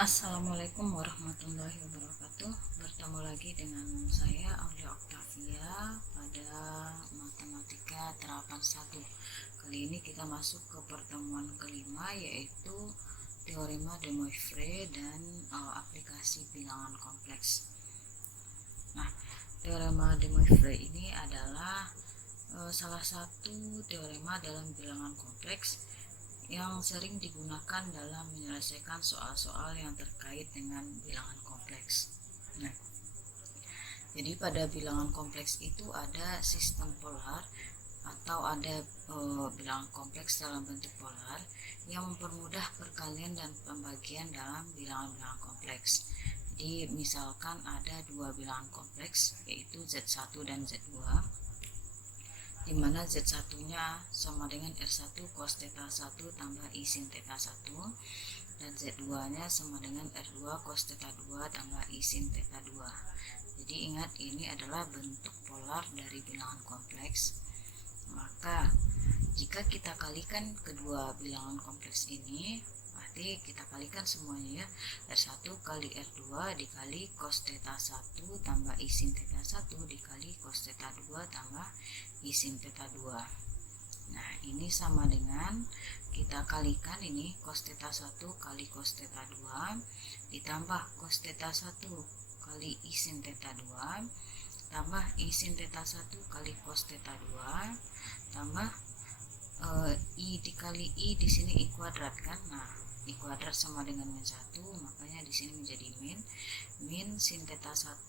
Assalamualaikum warahmatullahi wabarakatuh. Bertemu lagi dengan saya Aulia Octavia pada Matematika Terapan 1. Kali ini kita masuk ke pertemuan kelima, yaitu Teorema de Moivre dan aplikasi bilangan kompleks. Nah, Teorema de Moivre ini adalah salah satu teorema dalam bilangan kompleks yang sering digunakan dalam menyelesaikan soal-soal yang terkait dengan bilangan kompleks. Nah, jadi pada bilangan kompleks itu ada sistem polar atau ada bilangan kompleks dalam bentuk polar yang mempermudah perkalian dan pembagian dalam bilangan-bilangan kompleks. Jadi misalkan ada dua bilangan kompleks, yaitu Z1 dan Z2, di mana Z1-nya sama dengan R1 cos theta 1 tambah I sin theta 1, dan Z2-nya sama dengan R2 cos theta 2 tambah I sin theta 2. Jadi ingat, ini adalah bentuk polar dari bilangan kompleks. Maka jika kita kalikan kedua bilangan kompleks ini, berarti kita kalikan semuanya ya, R1 kali R2 dikali cos theta 1 tambah I sin theta 1 dikali cos theta 2 tambah I sin theta 2. Nah, ini sama dengan kita kalikan ini cos theta 1 kali cos theta 2 ditambah cos theta 1 kali I sin theta 2 tambah I sin theta 1 kali cos theta 2 tambah I dikali I, di sini I kuadrat kan. Nah, I kuadrat sama dengan min 1, makanya di sini menjadi min sin theta 1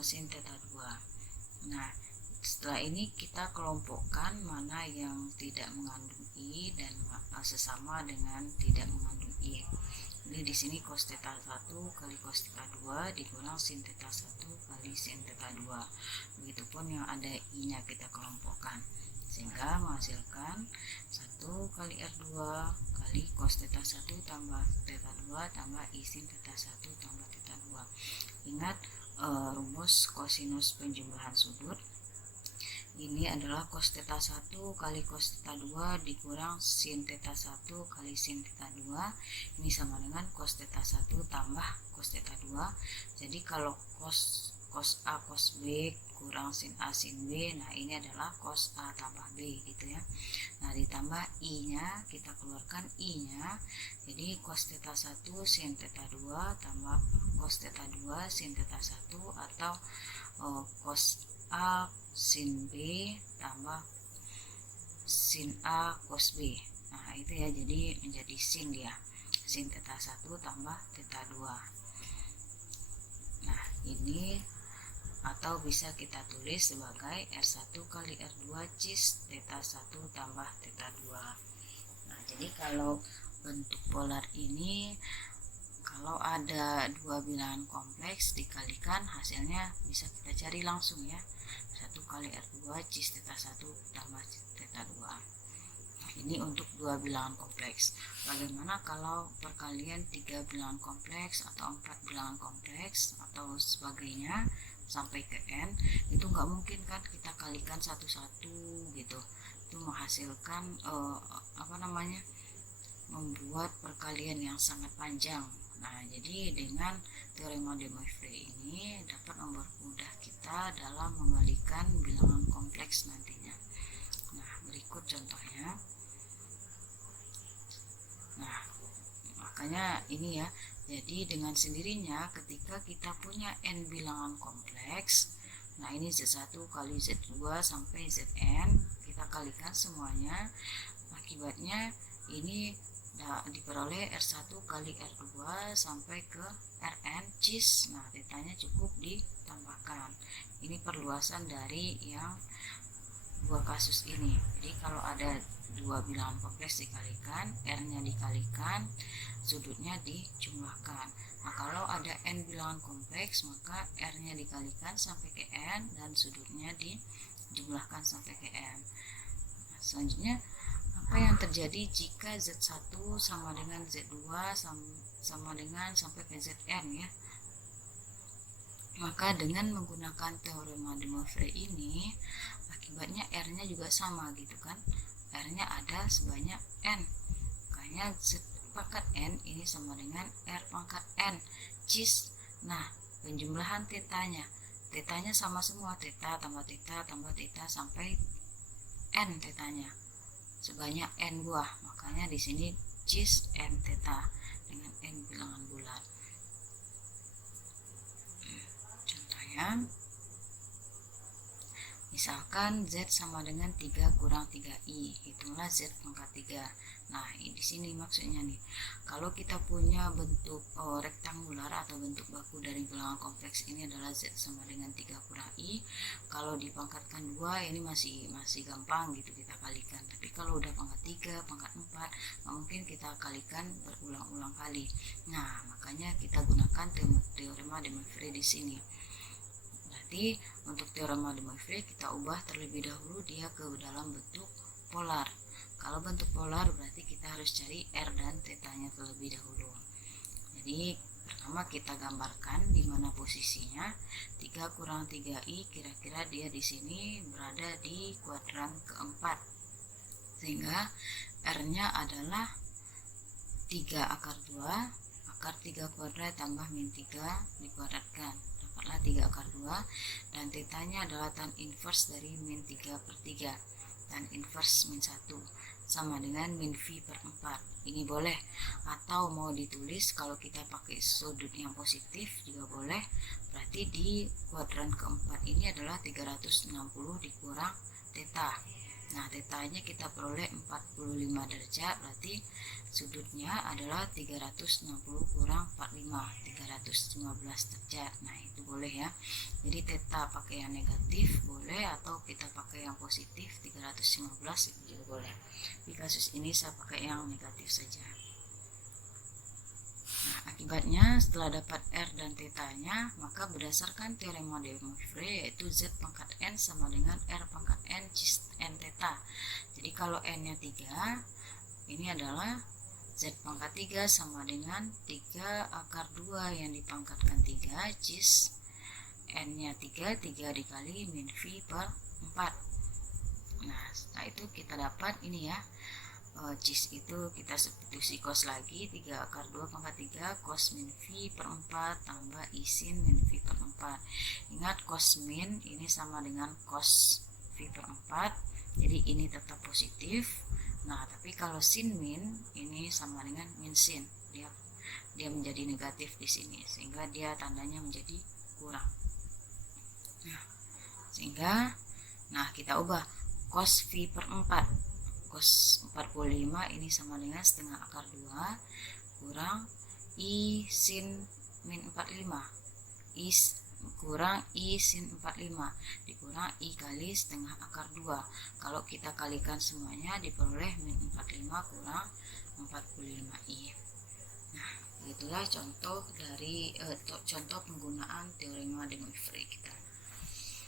sin theta 2. Nah, setelah ini kita kelompokkan mana yang tidak mengandung I dan sesama dengan tidak mengandung I. Ini di sini cos theta 1 kali cos theta 2 dikurang sin theta 1 kali sin theta 2. Begitupun yang ada I-nya kita kelompokkan, sehingga menghasilkan 1 kali R2 kali cos theta 1 tambah theta 2 tambah I sin theta 1 tambah theta 2. Ingat rumus kosinus penjumlahan sudut. Ini adalah cos theta 1 kali cos theta 2 dikurang sin theta 1 kali sin theta 2. Ini sama dengan cos theta 1 tambah cos theta 2. Jadi kalau cos A cos B kurang sin A sin B, nah ini adalah cos A tambah B gitu ya. Nah, ditambah I-nya, kita keluarkan I-nya. Jadi cos theta 1 sin theta 2 tambah cos theta 2 sin theta 1 atau cos A sin B tambah sin A cos B. Nah, itu ya, jadi menjadi sin dia. Sin theta 1 tambah theta 2. Nah, ini atau bisa kita tulis sebagai R1 kali R2 cis theta 1 tambah theta 2. Nah, jadi kalau bentuk polar ini, kalau ada dua bilangan kompleks dikalikan, hasilnya bisa kita cari langsung ya. 1 kali R2 cis theta 1 tambah theta 2. Nah, ini untuk dua bilangan kompleks. Bagaimana kalau perkalian 3 bilangan kompleks atau 4 bilangan kompleks atau sebagainya sampai ke N? Itu nggak mungkin kan kita kalikan satu-satu gitu. Itu menghasilkan membuat perkalian yang sangat panjang. Nah, jadi dengan teorema de Moivre ini dapat mempermudah kita dalam mengalikan bilangan kompleks nantinya. Nah, berikut contohnya. Nah, makanya ini ya, jadi dengan sendirinya ketika kita punya N bilangan kompleks, nah ini Z1 kali Z2 sampai Zn, kita kalikan semuanya, akibatnya ini diperoleh R1 kali R2 sampai ke Rn cis. Nah, tetanya cukup ditambahkan. Ini perluasan dari yang dua kasus ini. Jadi kalau ada dua bilangan kompleks dikalikan, R-nya dikalikan, sudutnya dijumlahkan. Nah, kalau ada N bilangan kompleks, maka R-nya dikalikan sampai ke N dan sudutnya dijumlahkan sampai ke N. Nah, selanjutnya apa yang akan terjadi jika Z1 sama dengan Z2 sama dengan sampai ke Zn ya. Maka dengan menggunakan teorema de Moivre ini, akibatnya R-nya juga sama gitu kan. R-nya ada sebanyak N. Makanya Z pangkat N ini sama dengan R pangkat N cis. Nah, penjumlahan tetanya. Tetanya sama semua, teta tambah teta tambah teta sampai N tetanya. Sebanyak N buah. Makanya di sini cis N teta dengan N bilangan bulat. Contohnya, misalkan Z sama dengan 3 kurang 3I, hitunglah Z pangkat 3. Nah, di sini maksudnya nih, kalau kita punya bentuk rektangular atau bentuk baku dari bilangan kompleks ini adalah Z sama dengan 3 kurang I. Kalau dipangkatkan 2 ini masih gampang gitu kita kalikan. Tapi kalau udah pangkat 3, pangkat 4, mungkin kita kalikan berulang-ulang kali. Nah, makanya kita gunakan teorema de Moivre di sini. Berarti untuk teorema de Moivre kita ubah terlebih dahulu dia ke dalam bentuk polar. Kalau bentuk polar berarti kita harus cari R dan tetanya terlebih dahulu. Jadi pertama kita gambarkan di mana posisinya. 3 kurang 3I, kira-kira dia di sini berada di kuadran keempat. Sehingga R-nya adalah 3 akar 2, akar 3 kuadrat tambah min 3 dikuadratkan. Dapatlah 3 akar 2, dan tetanya adalah tan inverse dari min 3 per 3. Tan inverse min 1 sama dengan min V per 4. Ini boleh, atau mau ditulis kalau kita pakai sudut yang positif juga boleh. Berarti di kuadran keempat ini adalah 360 dikurang theta. Nah, tetanya kita peroleh 45 derajat, berarti sudutnya adalah 360 kurang 45, 315 derajat. Nah, itu boleh ya. Jadi theta pakai yang negatif boleh, atau kita pakai yang positif 315 itu juga boleh. Di kasus ini saya pakai yang negatif saja. Nah, akibatnya setelah dapat R dan tetanya, maka berdasarkan teorema de Moivre yaitu Z pangkat N sama dengan R pangkat N cis N theta. Jadi kalau N-nya 3, ini adalah Z pangkat 3 sama dengan 3 akar 2 yang dipangkatkan 3 cis N-nya 3 dikali min V per 4. Nah, setelah itu kita dapat ini ya. Cis itu kita substitusi cos lagi, 3 akar 2 pangkat 3 cos min V per 4 tambah I sin min V per 4. Ingat cos min ini sama dengan cos V per 4, jadi ini tetap positif. Nah, tapi kalau sin min ini sama dengan min sin, dia menjadi negatif di sini, sehingga dia tandanya menjadi kurang. Nah, sehingga kita ubah cos V per 4, cos 45 ini sama dengan setengah akar 2 kurang I sin min 45, I kurang I sin 45 dikurang I kali setengah akar 2. Kalau kita kalikan semuanya diperoleh min 45 kurang 45I. Nah, itulah contoh dari contoh penggunaan teorema de Moivre kita.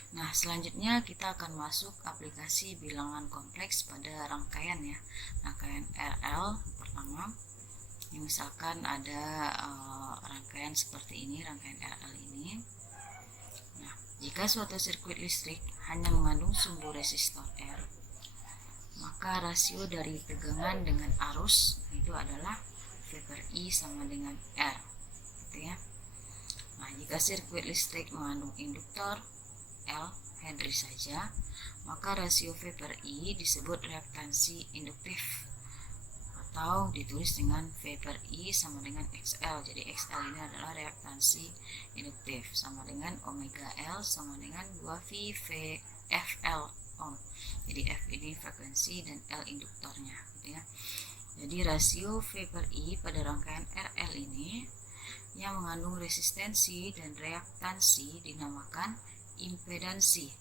Nah, selanjutnya kita akan masuk aplikasi bilangan kompleks pada rangkaian ya. Rangkaian RL pertama. Misalkan ada rangkaian seperti ini, rangkaian RL ini. Nah, jika suatu sirkuit listrik hanya mengandung sumbu resistor R, maka rasio dari tegangan dengan arus itu adalah V per I sama dengan R. Gitu ya. Nah, jika sirkuit listrik mengandung induktor L Henry saja, maka rasio V per I disebut reaktansi induktif, atau ditulis dengan V per I sama dengan XL. Jadi XL ini adalah reaktansi induktif, sama dengan omega L sama dengan 2V FL ohm. Jadi F ini frekuensi dan L induktornya gitu ya. Jadi rasio V per I pada rangkaian RL ini yang mengandung resistensi dan reaktansi dinamakan impedansi,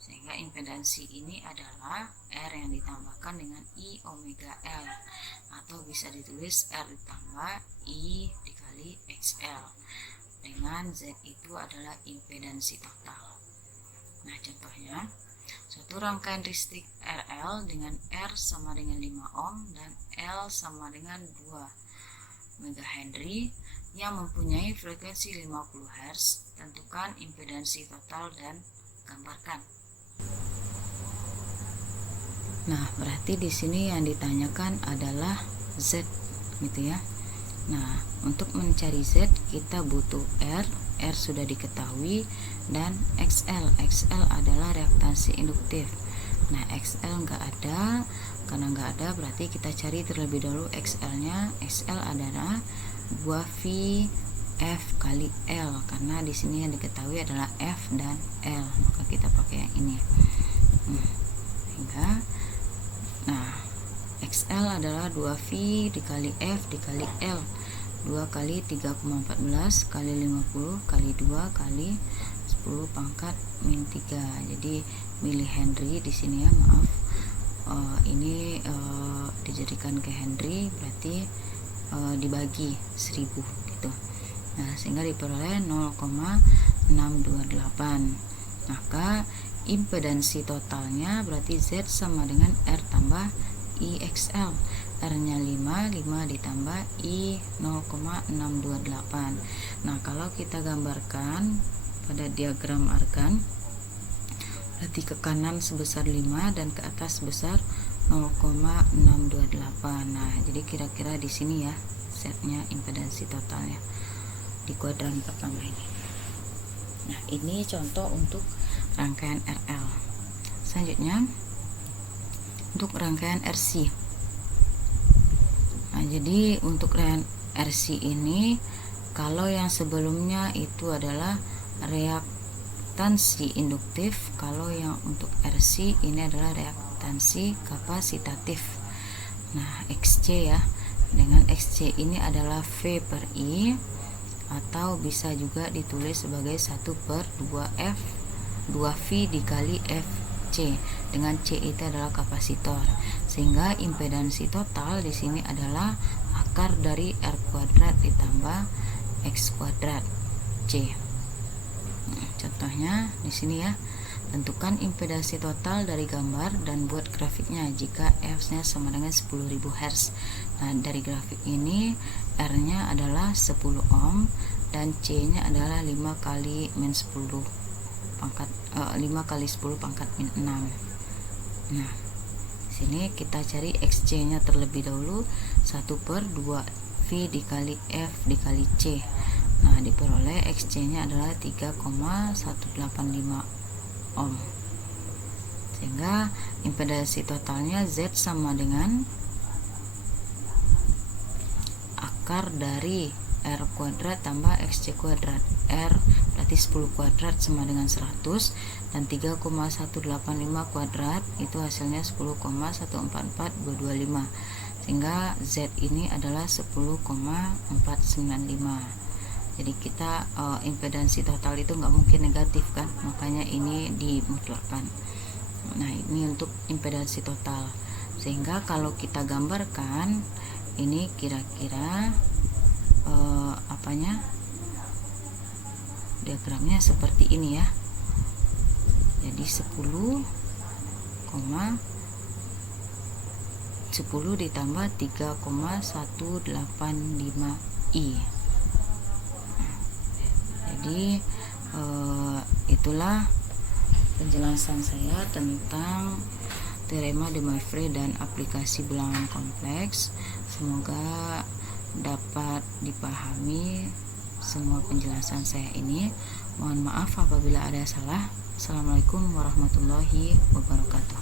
sehingga impedansi ini adalah R yang ditambahkan dengan I omega L, atau bisa ditulis R ditambah I dikali XL, dengan Z itu adalah impedansi total. Nah, contohnya Suatu rangkaian listrik RL dengan R sama dengan 5 ohm dan L sama dengan 2 MH yang mempunyai frekuensi 50 Hz. Tentukan impedansi total dan gambarkan. Nah, berarti di sini yang ditanyakan adalah Z gitu ya. Nah, untuk mencari Z kita butuh R sudah diketahui, dan XL adalah reaktansi induktif. Nah, XL nggak ada, karena nggak ada berarti kita cari terlebih dahulu XL nya. XL adalah 2V F kali L, karena di sini yang diketahui adalah F dan L, maka kita pakai yang ini. Sehingga XL adalah 2V dikali F dikali L, 2 kali 3,14 kali 50 kali 2 kali 10 pangkat min 3. Jadi milihenry di sini ya, maaf. Ini dijadikan ke Henry, berarti dibagi 1000 gitu. Nah, sehingga diperoleh 0,628. Maka impedansi totalnya berarti Z sama dengan R tambah IXL. R nya 5 ditambah I 0,628. Nah, kalau kita gambarkan pada diagram argan, berarti ke kanan sebesar 5 dan ke atas sebesar 0,628. Nah, jadi kira-kira di sini ya setnya impedansi totalnya di kuadran pertama ini. Nah, ini contoh untuk rangkaian RL. Selanjutnya untuk rangkaian RC. Nah, jadi untuk rangkaian RC ini, kalau yang sebelumnya itu adalah reaktansi induktif, kalau yang untuk RC ini adalah reaktansi kapasitatif. Nah, XC ya, dengan XC ini adalah V per I, atau bisa juga ditulis sebagai 1/2F 2V dikali FC, dengan C itu adalah kapasitor, sehingga impedansi total di sini adalah akar dari R kuadrat ditambah X kuadrat C. Contohnya di sini ya, tentukan impedansi total dari gambar dan buat grafiknya jika F-nya sama dengan 10.000 Hz. Nah, dari grafik ini R-nya adalah 10 ohm dan C-nya adalah 5 kali min 10 pangkat 5 kali 10 pangkat min 6. Nah, sini kita cari XC-nya terlebih dahulu, 1/2V dikali F dikali C. Nah, diperoleh XC-nya adalah 3,185 ohm. Sehingga impedansi totalnya Z sama dengan akar dari R kuadrat tambah XC kuadrat. R berarti 10 kuadrat sama dengan 100, dan 3,185 kuadrat itu hasilnya 10,144225. Sehingga Z ini adalah 10,495. Jadi kita impedansi total itu nggak mungkin negatif kan, makanya ini dimutlakkan. Nah, ini untuk impedansi total. Sehingga kalau kita gambarkan ini kira-kira diagramnya seperti ini ya. Jadi 10 ditambah 3,185i. Jadi itulah penjelasan saya tentang teorema de Moivre dan aplikasi bilangan kompleks. Semoga dapat dipahami semua penjelasan saya ini. Mohon maaf apabila ada salah. Assalamualaikum warahmatullahi wabarakatuh.